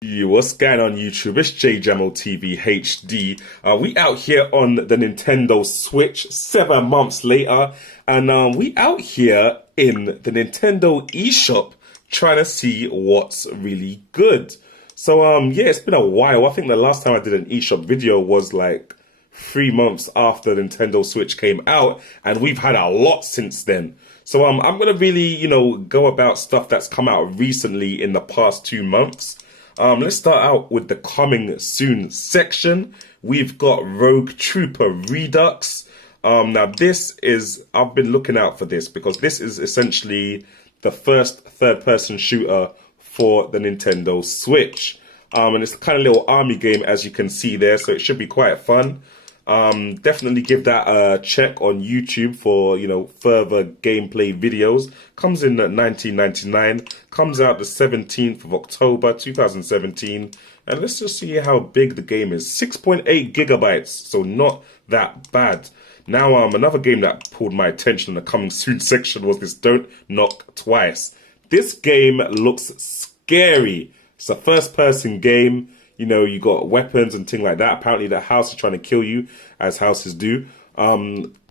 What's going on YouTube? It's Jamo TV HD. We out here on the Nintendo Switch 7 months later, and we out here in the Nintendo eShop trying to see what's really good. So yeah, it's been a while. I think the last time I did an eShop video was like 3 months after Nintendo Switch came out, and we've had a lot since then. So I'm gonna really, go about stuff that's come out recently in the past 2 months. Let's start out with the coming soon section. We've got Rogue Trooper Redux. Now this is, I've been looking out for this because this is essentially the first third-person shooter for the Nintendo Switch. And it's a kind of little army game, as you can see there, so it should be quite fun. Definitely give that a check on YouTube for, further gameplay videos. Comes in at $19.99, comes out the 17th of October 2017, and let's just see how big the game is. 6.8 gigabytes, so not that bad. Now, another game that pulled my attention in the coming soon section was this Don't Knock Twice. This game looks scary. It's a first-person game. You got weapons and things like that. Apparently the house is trying to kill you, as houses do.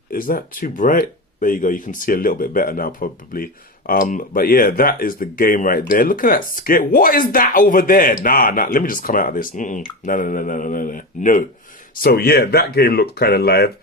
Is that too bright? There you go. You can see a little bit better now, probably. But yeah, that is the game right there. Look at that skit. What is that over there? Nah. Let me just come out of this. No. So yeah, that game looks kind of live.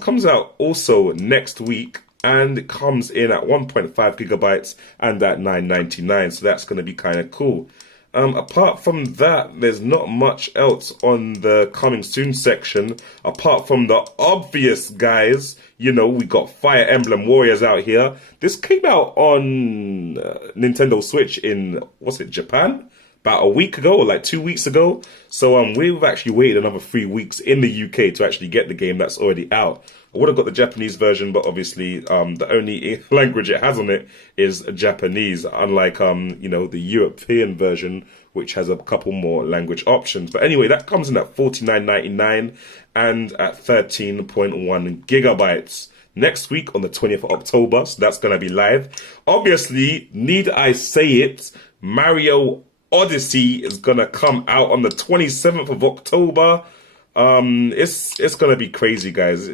Comes out also next week, and it comes in at 1.5 gigabytes and at $9.99. So that's going to be kind of cool. Apart from that, there's not much else on the coming soon section, apart from the obvious guys. We got Fire Emblem Warriors out here. This came out on Nintendo Switch in, Japan? About a week ago, or like 2 weeks ago. So we've actually waited another 3 weeks in the UK to actually get the game that's already out. I would have got the Japanese version, but obviously the only language it has on it is Japanese, unlike the European version, which has a couple more language options. But anyway, that comes in at $49.99 and at 13.1 gigabytes. Next week on the 20th of October, so that's going to be live. Obviously, need I say it, Mario Odyssey is going to come out on the 27th of October. It's gonna be crazy, guys.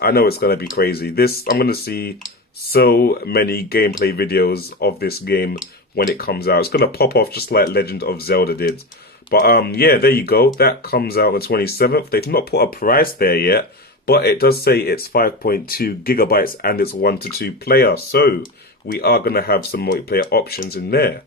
I know it's gonna be crazy. I'm gonna see so many gameplay videos of this game when it comes out. It's gonna pop off just like Legend of Zelda did. But yeah, there you go. That comes out on the 27th. They've not put a price there yet, but it does say it's 5.2 gigabytes and it's 1 to 2 player. So we are gonna have some multiplayer options in there.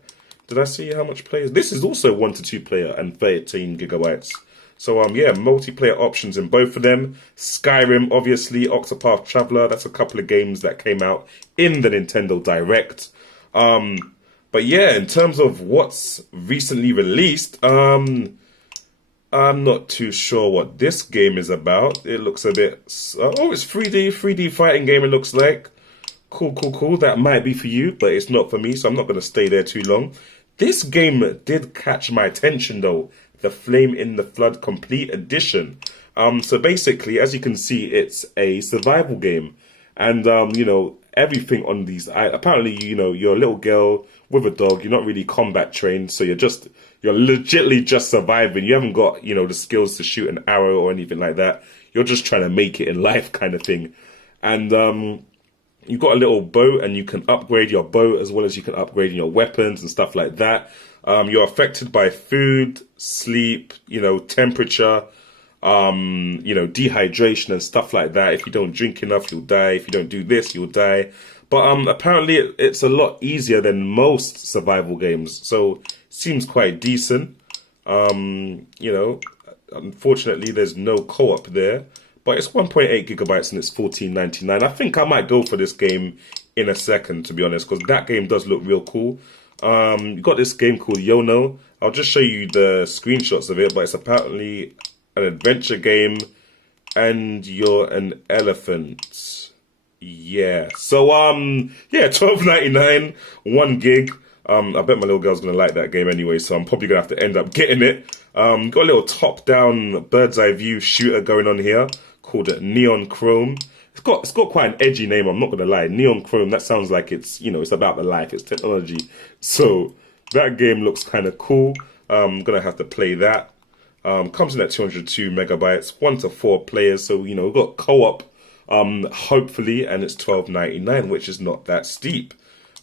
Did I see how much players? This is also 1 to 2 player and 13 gigabytes. So yeah, multiplayer options in both of them. Skyrim, obviously, Octopath Traveler. That's a couple of games that came out in the Nintendo Direct. But yeah, in terms of what's recently released, I'm not too sure what this game is about. It looks a bit... oh, it's 3D fighting game, it looks like. Cool. That might be for you, but it's not for me, so I'm not going to stay there too long. This game did catch my attention, though. The Flame in the Flood Complete Edition. So basically, as you can see, it's a survival game. And, everything on these... apparently, you're a little girl with a dog. You're not really combat trained, so you're legitimately just surviving. You haven't got, the skills to shoot an arrow or anything like that. You're just trying to make it in life kind of thing. And, you've got a little bow, and you can upgrade your bow as well as you can upgrade your weapons and stuff like that. You're affected by food, sleep, temperature, dehydration and stuff like that. If you don't drink enough, you'll die. If you don't do this, you'll die. But apparently it's a lot easier than most survival games. So it seems quite decent. Unfortunately, there's no co-op there. But it's 1.8 gigabytes and it's $14.99. I think I might go for this game in a second, to be honest, because that game does look real cool. You got this game called Yono. I'll just show you the screenshots of it, but it's apparently an adventure game and you're an elephant. Yeah. So yeah, $12.99, 1 gig. I bet my little girl's gonna like that game anyway, so I'm probably gonna have to end up getting it. Got a little top-down bird's eye view shooter going on here called Neon Chrome. It's got quite an edgy name, I'm not gonna lie. Neon Chrome, that sounds like it's, it's about the life, it's technology. So that game looks kind of cool. I'm gonna have to play that. Comes in at 202 megabytes, 1 to 4 players. So we've got co-op, hopefully, and it's $12.99, which is not that steep.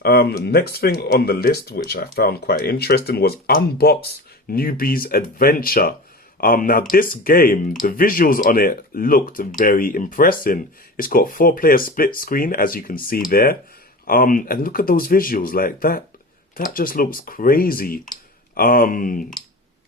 Next thing on the list, which I found quite interesting, was Unbox Newbies Adventure. Now this game, the visuals on it looked very impressive. It's got 4-player split screen, as you can see there. And look at those visuals, like that just looks crazy.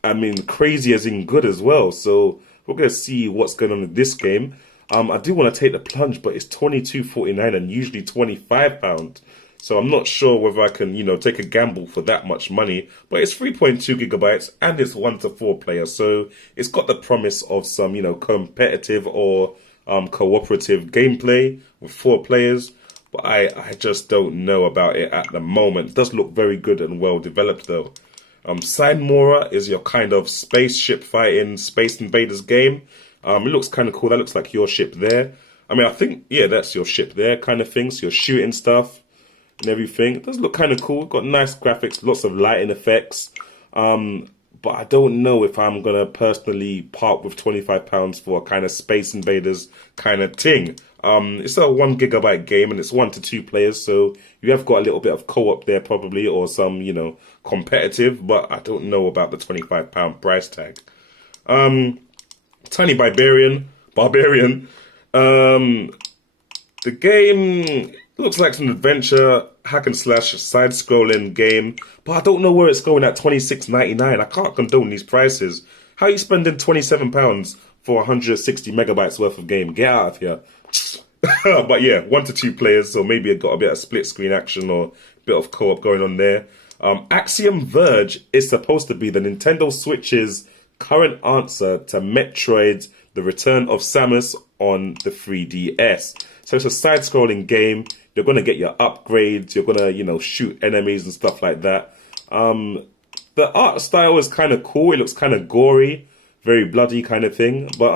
I mean, crazy as in good as well. So we're going to see what's going on with this game. I do want to take the plunge, but it's $22.49 and usually £25. So I'm not sure whether I can, take a gamble for that much money. But it's 3.2 gigabytes and it's 1 to 4 players. So it's got the promise of some, competitive or cooperative gameplay with 4 players. But I just don't know about it at the moment. It does look very good and well developed though. Side Mora is your kind of spaceship fighting Space Invaders game. It looks kind of cool. That looks like your ship there. I mean, I think, yeah, that's your ship there kind of thing. So you're shooting stuff and everything. It does look kind of cool. Got nice graphics, lots of lighting effects. But I don't know if I'm going to personally part with £25 for a kind of Space Invaders kind of thing. It's a 1 gigabyte game and it's 1 to 2 players. So you have got a little bit of co-op there probably, or some, competitive, but I don't know about the £25 price tag. Tiny Barbarian. The game looks like an adventure, hack and slash, side-scrolling game, but I don't know where it's going at $26.99. I can't condone these prices. How are you spending £27 for 160 megabytes worth of game? Get out of here. But yeah, 1 to 2 players, so maybe it got a bit of split screen action or a bit of co-op going on there. Axial Verge is supposed to be the Nintendo Switch's current answer to Metroid: The Return of Samus on the 3DS. So it's a side-scrolling game. You're going to get your upgrades. You're going to, shoot enemies and stuff like that. The art style is kind of cool. It looks kind of gory, very bloody kind of thing. But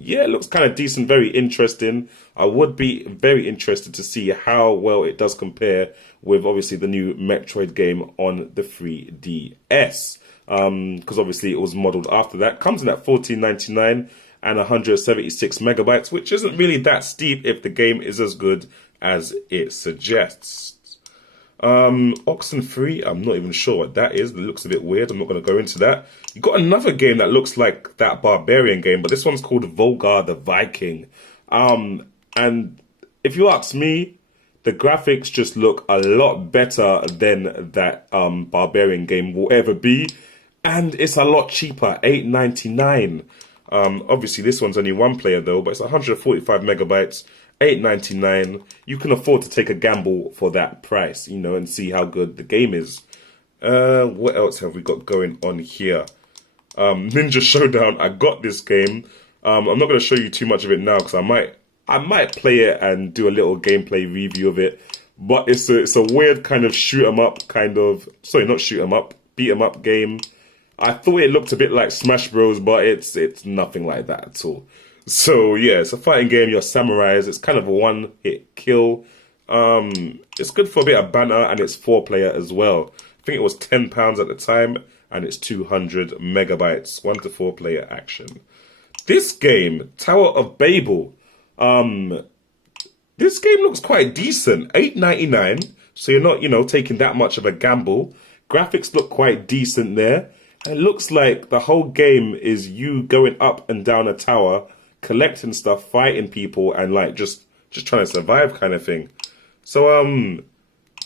yeah, it looks kind of decent, very interesting. I would be very interested to see how well it does compare with obviously the new Metroid game on the 3DS. Because obviously it was modeled after that. Comes in at $14.99 and 176 megabytes, which isn't really that steep if the game is as good as it suggests. Oxenfree, I'm not even sure what that is. It looks a bit weird. I'm not going to go into that. You got another game that looks like that Barbarian game, but this one's called Volgar the Viking. And if you ask me, the graphics just look a lot better than that Barbarian game will ever be. And it's a lot cheaper, $8.99. Obviously, this one's only 1 player though, but it's 145 megabytes, $8.99. You can afford to take a gamble for that price, and see how good the game is. What else have we got going on here? Ninja Showdown. I got this game. I'm not going to show you too much of it now because I might play it and do a little gameplay review of it. But it's a weird kind of beat 'em up game. I thought it looked a bit like Smash Bros, but it's nothing like that at all. So yeah, it's a fighting game. You're samurais. It's kind of a one-hit kill. It's good for a bit of banter, and it's 4-player as well. I think it was £10 at the time, and it's 200 megabytes, 1 to 4 player action. This game, Tower of Babel. This game looks quite decent. $8.99, so you're not, taking that much of a gamble. Graphics look quite decent there. And it looks like the whole game is you going up and down a tower, collecting stuff, fighting people, and like just trying to survive kind of thing. So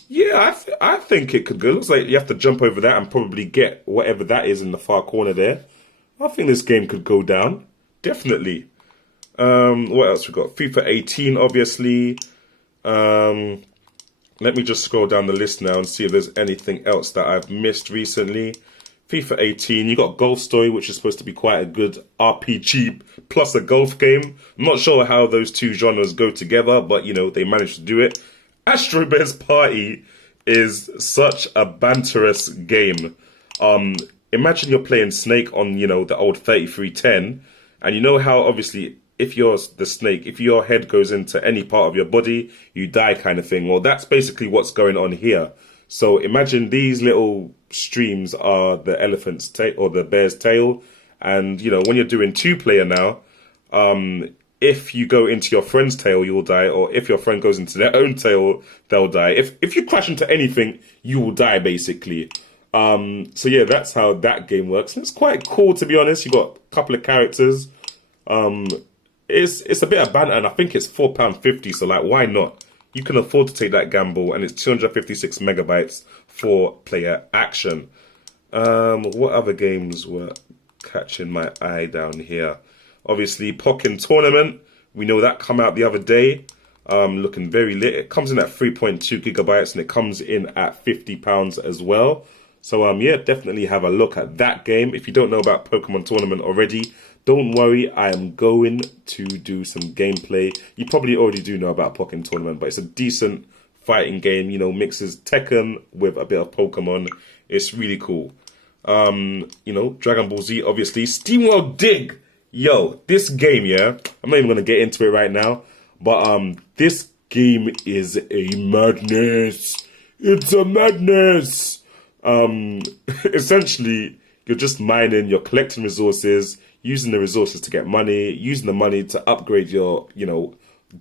yeah, I think it could go. It looks like you have to jump over that and probably get whatever that is in the far corner there. I think this game could go down, definitely. What else we got? FIFA 18, obviously. Let me just scroll down the list now and see if there's anything else that I've missed recently. FIFA 18, you got Golf Story, which is supposed to be quite a good RPG plus a golf game. I'm not sure how those two genres go together, but they managed to do it. Astro Bears Party is such a banterous game. Imagine you're playing Snake on, the old 3310, and you know how obviously if you're the snake, if your head goes into any part of your body, you die kind of thing. Well, that's basically what's going on here. So imagine these little streams are the elephant's tail or the bear's tail. And, you know, when you're doing two-player now, if you go into your friend's tail, you'll die. Or if your friend goes into their own tail, they'll die. If you crash into anything, you will die, basically. So yeah, that's how that game works. And it's quite cool, to be honest. You've got a couple of characters. It's a bit of banter, and I think it's £4.50, so like, why not? You can afford to take that gamble, and it's 256 megabytes for player action. What other games were catching my eye down here? Obviously, Pokken Tournament. We know that come out the other day. Looking very lit. It comes in at 3.2 gigabytes, and it comes in at £50 as well. So yeah, definitely have a look at that game. If you don't know about Pokemon Tournament already, don't worry, I am going to do some gameplay. You probably already do know about Pokken Tournament, but it's a decent fighting game, you know, mixes Tekken with a bit of Pokemon. It's really cool. You know, Dragon Ball Z, obviously. Steamworld Dig! Yo, this game, yeah, I'm not even going to get into it right now, but this game is a madness. It's a madness! Essentially, you're just mining, you're collecting resources, using the resources to get money, using the money to upgrade your, you know,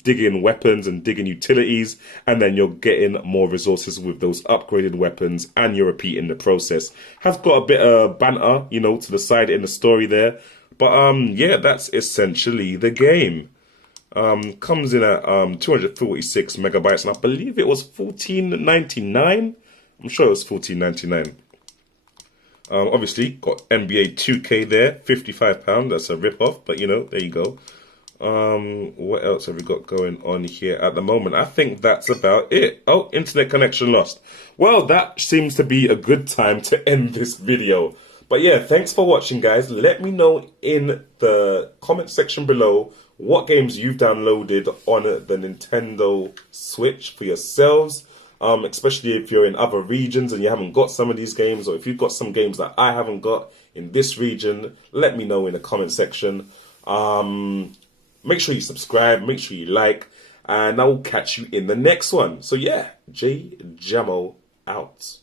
digging weapons and digging utilities, and then you're getting more resources with those upgraded weapons, and you're repeating the process. Has got a bit of banter, you know, to the side in the story there, but yeah, that's essentially the game. Comes in at 246 megabytes, and I believe it was $14.99. I'm sure it was $14.99. Obviously, got NBA 2K there, £55. That's a rip-off, but you know, there you go. What else have we got going on here at the moment? I think that's about it. Oh, internet connection lost. Well, that seems to be a good time to end this video. But yeah, thanks for watching, guys. Let me know in the comment section below what games you've downloaded on the Nintendo Switch for yourselves. Especially if you're in other regions and you haven't got some of these games, or if you've got some games that I haven't got in this region, let me know in the comment section. Make sure you subscribe, make sure you like, and I will catch you in the next one. So yeah, Jamo out.